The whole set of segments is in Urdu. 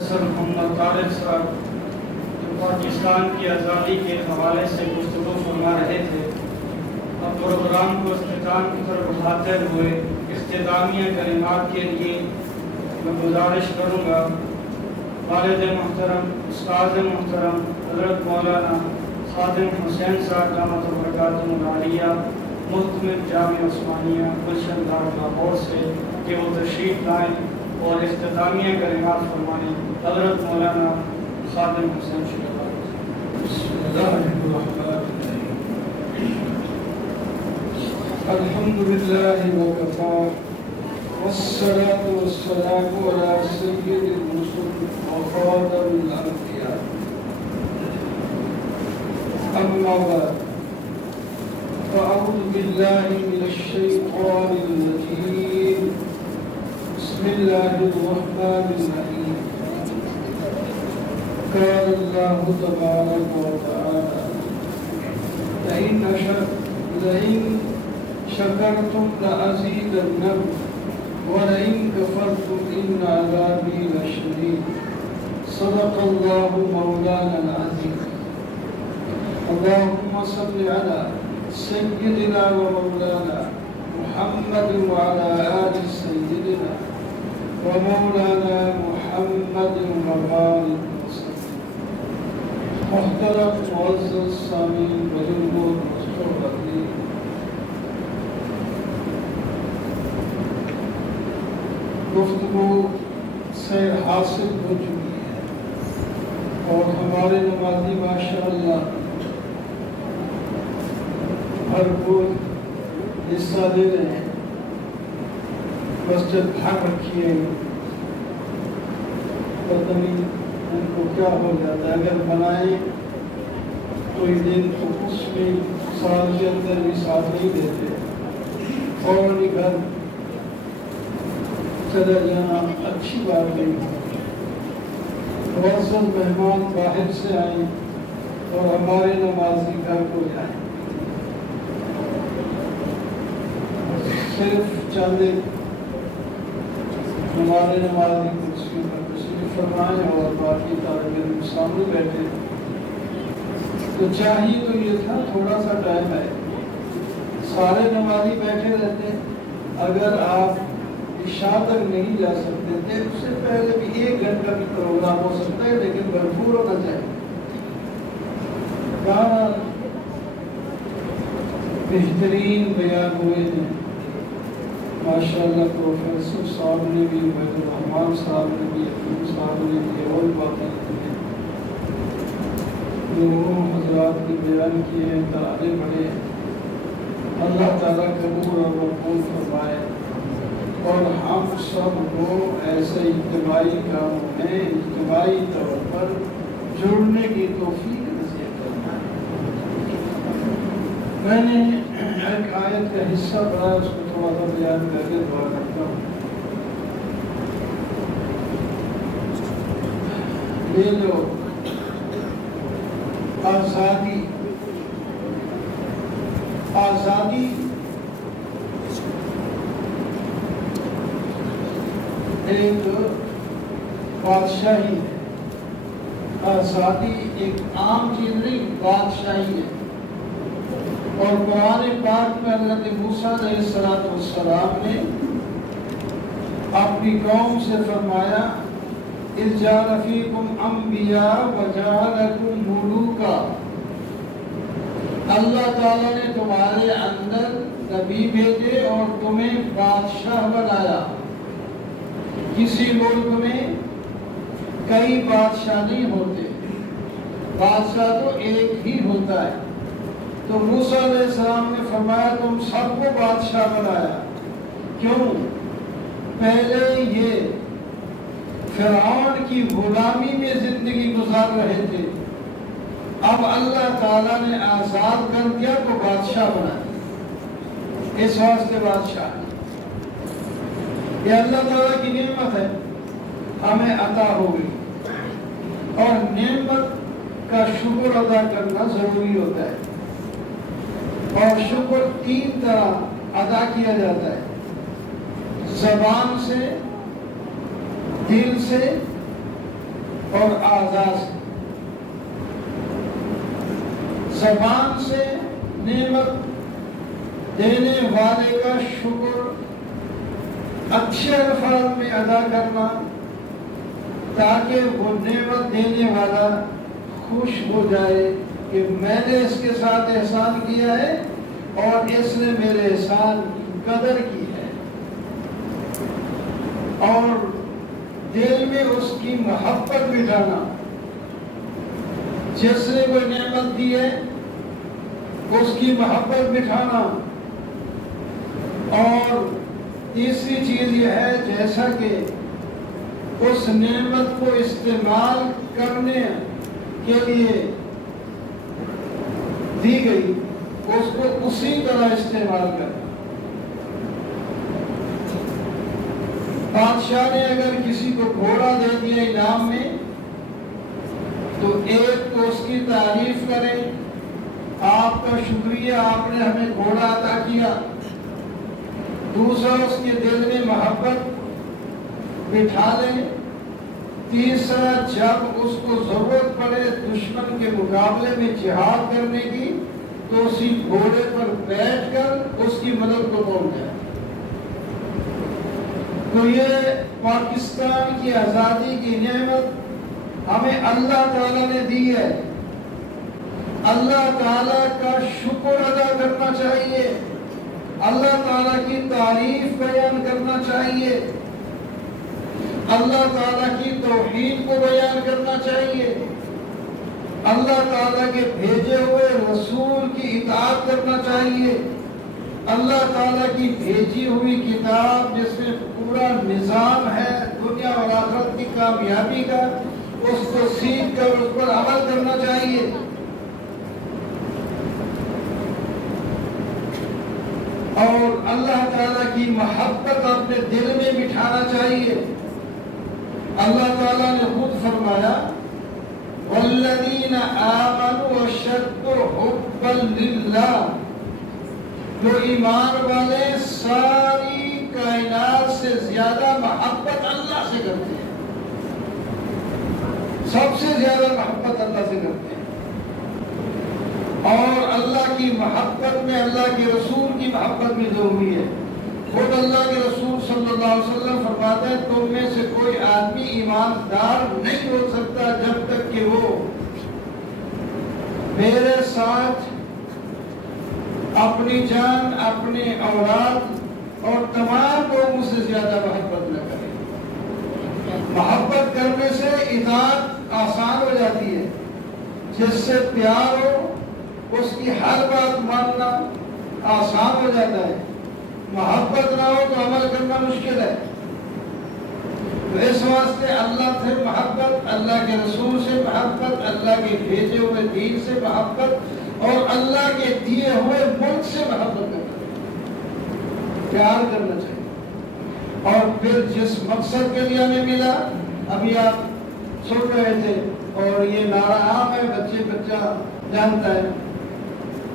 سر محمد طارق صاحب جو پاکستان کی آزادی کے حوالے سے گفتگو فرما رہے تھے، اب پروگرام کو اختتام کی طرف بڑھاتے ہوئے اختتامیہ کلمات کے لیے میں گزارش کروں گا والد محترم، استاد محترم حضرت مولانا خادم حسین صاحب دامت برکاتہ العالیہ محتمل جامعہ عثمانیہ گلشن لاہور سے کہ وہ تشریف لائیں اور اختتامیہ کلمات فرمائیں۔ حضرت مولانا خادم حسین صاحب۔ بسم اللہ الرحمن الرحیم۔ الحمد للہ وکفى والصلاة والسلام علی سید الرسل وخاتم الانبیاء، اما بعد فاعوذ باللہ من الشیطان الرجیم، بسم اللہ الرحمن الرحیم۔ قال اللہ تبارک و تعالی لئن شکرتم لأزیدنکم ولئن کفرتم ان عذابی لشدید، صدق اللہ مولانا العظیم۔ اللہم صل علی سیدنا و مولانا محمد وعلى آل سیدنا و مولانا محمد وبارک وسلم۔ محترم معزز سامعین، بزرگوں، مستقبلین، گفتگو سے حاصل ہو چکی ہے اور ہمارے نمازی ماشاءاللہ بھرپور حصہ لے رہے ہیں۔ مسجد بھر رکھی ہے، پتہ نہیں ان کو کیا ہو جاتا ہے، اگر بنائیں کوئی دن تو اس میں سال کے اندر بھی ساتھ نہیں دیتے اور گھر چلا جانا اچھی بات نہیں ہے۔ معزز مہمان باہر سے آئیں اور ہمارے نمازی گھر کو جائیں، صرف چند ہمارے نمازی کرسیوں پر تشریف فرمائیں اور باقی طالب علم سامنے بیٹھے۔ تو چاہیے تو یہ تھا تھوڑا سا ٹائم ہے، سارے نمازی بیٹھے رہتے، اگر آپ عشاء تک نہیں جا سکتے تھے اس سے پہلے بھی 1 گھنٹہ بھی پروگرام ہو سکتا ہے، لیکن بھرپور ہونا چاہیے۔ کہاں بہترین بیان ہوئے ہیں ماشاءاللہ، پروفیسر صاحب نے بھی، عبید الرحمان صاحب نے بھی، حکیم صاحب نے بھی، اور باتیں کی ہیں، دونوں حضرات کی بیان کیے ہیں، آگے بڑھے ہیں۔ اللہ تعالیٰ قبول اور مقبول فرمائے اور ہم سب کو ایسے اجتماعی کاموں میں اجتماعی طور پر جڑنے کی توفیق نصیب فرمائے۔ میں نے ایک آیت کا حصہ پڑھا، اس کو تھوڑا سا بیان کر کے دعا کرتا ہوں۔ یہ جو آزادی ایک بادشاہی ہے، آزادی ایک عام چیز نہیں، بادشاہی ہے۔ اور قرآن پاک میں حضرت موسیٰ علیہ السلام نے اپنی قوم سے فرمایا اذ جعل فیکم انبیاء وجعلکم ملوکا، اللہ تعالیٰ نے تمہارے اندر نبی بھیجے اور تمہیں بادشاہ بنایا۔ کسی ملک میں کئی بادشاہ نہیں ہوتے، بادشاہ تو ایک ہی ہوتا ہے۔ تو موسیٰ علیہ السلام نے فرمایا تم سب کو بادشاہ بنایا، کیوں؟ پہلے یہ فرعون کی غلامی میں زندگی گزار رہے تھے، اب اللہ تعالیٰ نے آزاد کر دیا تو بادشاہ بنا دیا۔ اس واسطے بادشاہ یہ اللہ تعالیٰ کی نعمت ہے، ہمیں عطا ہوگی، اور نعمت کا شکر ادا کرنا ضروری ہوتا ہے۔ اور شکر 3 طرح ادا کیا جاتا ہے، زبان سے، دل سے اور اعضاء سے. زبان سے نعمت دینے والے کا شکر اچھے الفاظ میں ادا کرنا تاکہ وہ نعمت دینے والا خوش ہو جائے کہ میں نے اس کے ساتھ احسان کیا ہے اور اس نے میرے احسان کی قدر کی ہے. اور دل میں اس کی محبت بٹھانا. جس نے کوئی نعمت دی ہے اس کی محبت بٹھانا. اور تیسری چیز یہ ہے جیسا کہ اس نعمت کو استعمال کرنے کے لیے دی گئی اس کو اسی طرح استعمال کرنا. بادشاہ نے اگر کسی کو گھوڑا دے دیا انعام میں تو ایک تو اس کی تعریف کرے, آپ کا شکریہ آپ نے ہمیں گھوڑا عطا کیا. دوسرا اس کے دل میں محبت بٹھا لے. تیسرا جب اس کو ضرورت پڑے دشمن کے مقابلے میں جہاد کرنے کی تو اسی گھوڑے پر بیٹھ کر اس کی مدد کو پہنچ جائے. تو یہ پاکستان کی آزادی کی نعمت ہمیں اللہ تعالیٰ نے دی ہے. اللہ تعالیٰ کا شکر ادا کرنا چاہیے, اللہ تعالیٰ کی تعریف بیان کرنا چاہیے, اللہ تعالیٰ کی توحید کو بیان کرنا چاہیے, اللہ تعالیٰ کے بھیجے ہوئے رسول کی اطاعت کرنا چاہیے, اللہ تعالیٰ کی بھیجی ہوئی کتاب جس میں پورا نظام ہے دنیا اور آخرت کی کامیابی کا, اس کو سیکھ کر اس پر عمل کرنا چاہیے. اور اللہ تعالیٰ کی محبت اپنے دل میں بٹھانا چاہیے. اللہ تعالیٰ نے خود فرمایا وَالَّذِينَ آمَنُوا أَشَدُّ حُبًّا لِلَّهِ, جو ایمان والے ساری کائنات سے زیادہ محبت اللہ سے کرتے ہیں, سب سے زیادہ محبت اللہ سے کرتے ہیں. اور اللہ کی محبت میں اللہ کے رسول کی محبت بھی ضروری ہے. خود اللہ کے رسول صلی اللہ علیہ وسلم فرماتے ہیں تم میں سے کوئی آدمی ایماندار نہیں ہو سکتا جب تک کہ وہ میرے ساتھ اپنی جان, اپنے اولاد اور تمام لوگوں سے زیادہ محبت نہ کرے. محبت کرنے سے اطاعت آسان ہو جاتی ہے. جس سے پیار ہو اس کی ہر بات ماننا آسان ہو جاتا ہے. محبت نہ ہو تو عمل کرنا مشکل ہے. تو اس واسطے اللہ سے محبت, اللہ کے رسول سے محبت, اللہ کے بھیجے ہوئے دین سے محبت اور اللہ کے دیے ہوئے ملک سے محبت کرنا چاہیے, پیار کرنا چاہیے. اور پھر جس مقصد کے لیے ہمیں ملا, ابھی آپ سن رہے تھے اور یہ نعرہ عام ہے, بچہ جانتا ہے,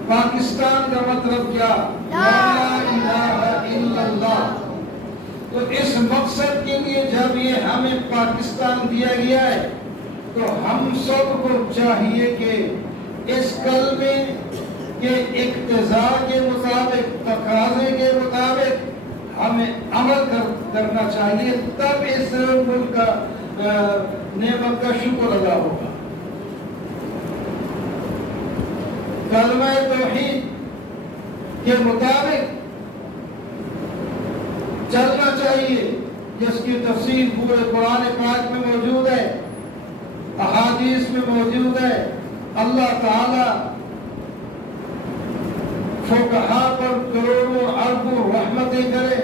پاکستان کا مطلب کیا؟ لا الہ الا اللہ. تو اس مقصد کے لیے جب یہ ہمیں پاکستان دیا گیا ہے تو ہم سب کو چاہیے کہ اس کلمے کے اقتضاء کے مطابق, تقاضے کے مطابق ہمیں عمل کرنا چاہیے, تب اس ملک کا نعمت کا شکر ادا ہوگا. کلمہ توحید کے مطابق چلنا چاہیے جس کی تفصیل پورے قرآن پاک میں موجود ہے, احادیث میں موجود ہے. اللہ تعالی فقہا پر کروڑوں اربوں رحمتیں کرے,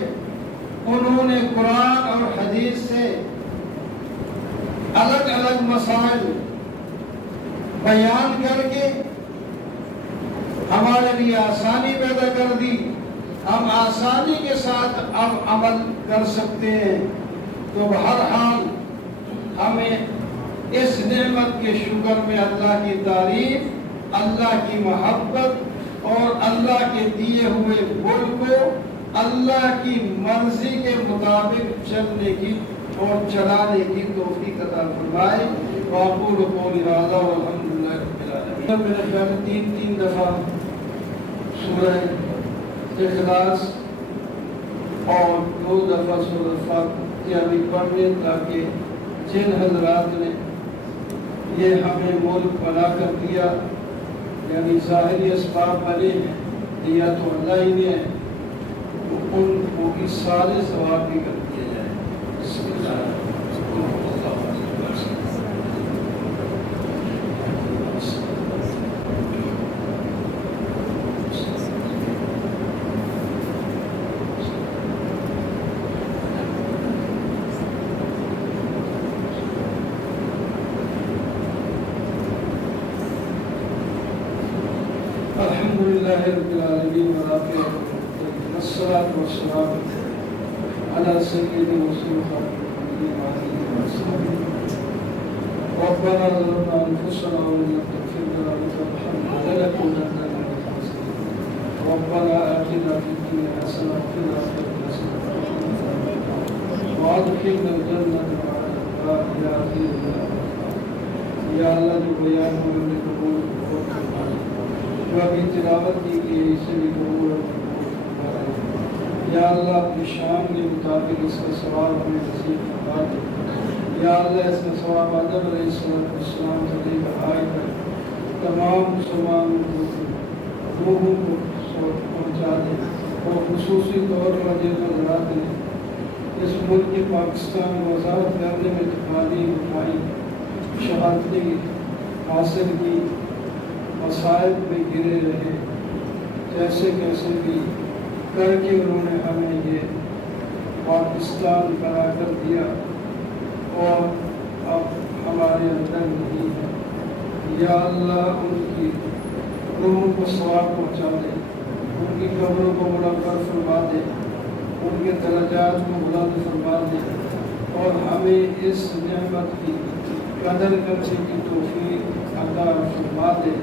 انہوں نے قرآن اور حدیث سے الگ الگ مسائل بیان کر کے ہمارے لیے آسانی پیدا کر دی. ہم آسانی کے ساتھ اب عمل کر سکتے ہیں. تو بہرحال ہمیں اس نعمت کے شکر میں اللہ کی تعریف, اللہ کی محبت اور اللہ کے دیے ہوئے ملک کو اللہ کی مرضی کے مطابق چلنے کی اور چلانے کی توفیق عطا فرمائے. واقول قولی ھذا والحمدللہ رب العالمین. میرے خیال میں تین دفعہ سورہ اخلاص اور 2 دفعہ سورہ فاتحہ بھی پڑھنے تاکہ جن حضرات نے یہ ہمیں ملک بنا کر دیا، یعنی ظاہری اسباب بنے ہیں، دیا تو اللہ ہی نے ہے، ان کو بھی سارے ثواب بھی کر دیے جائیں. بسم اللہ. الحمد لله رب العالمين والصلاة والسلام على سيد رسول ربنا ظلمنا أنفسنا وإن لم تغفر لنا وترحمنا لنكونن من الخاسرين. ربنا آتنا في الدنيا حسنة وفي الآخرة حسنة وأدخلنا الجنة مع الأبرار يا عزيز يا غفار. یا اللہ جو بیان ہم نے قبول فرمائے، جو ابھی تلاوت کی گئی اسے بھی قبول فرمائے. یا اللہ اپنی شان کے مطابق اس کا ثواب ہمیں نصیب فرما دے. یا اللہ اس کا ثواب آدم علیہ السلام سے لے کر آئے کر تمام مسلمان روحوں کو پہنچا دے. اور خصوصی طور پر جن حضرات نے اس ملک پاکستان کو آزاد کرنے میں تعلیم اٹھائی، شہادتیں حاصل کی، مصائب میں گرے رہے، جیسے کیسے بھی کر کے انہوں نے ہمیں یہ پاکستان بنا کر دیا اور اب ہمارے اندر نہیں ہے. یا اللہ ان کی روحوں کو ثواب پہنچا دے، ان کی قبروں کو منور فرما دے، ان کے درجات کو بلند فرما دے اور ہمیں اس نعمت کی قدر کرنے کی توفیق عطا فرما دے.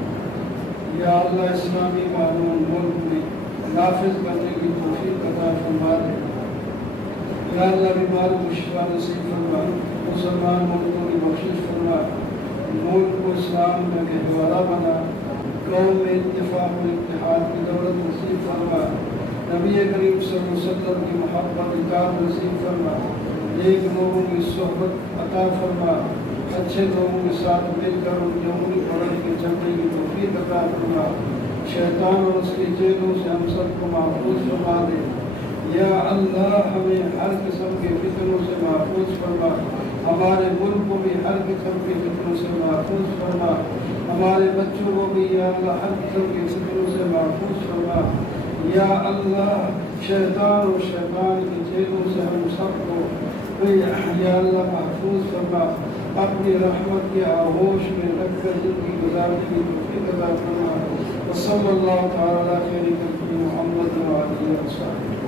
یا اللہ اسلامی قانون ملک میں نافذ کرنے کی توفیق عطا فرما دے. یا اللہ بیمار کو شفا نصیب فرما، مسلمان ملکوں کی بخشش فرما، ملک کو اسلام کا گہوارہ بنا، قوم میں اتفاق و اتحاد کی دولت نصیب فرما، نبی کریم صلی اللہ علیہ وسلم کی محبت اطاعت نصیب فرما، نیک لوگوں کی صحبت عطا فرما، اچھے لوگوں کے ساتھ مل کر ان کی انگلی پکڑ کے چلنے کی توفیق عطا فرما. شیطان اور اس کی جیلوں سے ہم سب کو محفوظ فرما دے. یا اللہ ہمیں ہر قسم کے فتنوں سے محفوظ فرما، ہمارے ملک کو بھی ہر قسم کے فتنوں سے محفوظ فرما، ہمارے بچوں کو بھی یا اللہ ہر قسم کے فتنوں سے محفوظ فرما. یا اللہ شیطان اور شیطان کی جیلوں سے ہم سب کو یا اللہ محفوظ فرما، اپنی رحمت کے آغوش میں رکھ کر زندگی گزارنے کی توفیق عطا فرما. وصلی اللہ تعالی علی خیر خلقہ محمد و آلہ وصحبہ.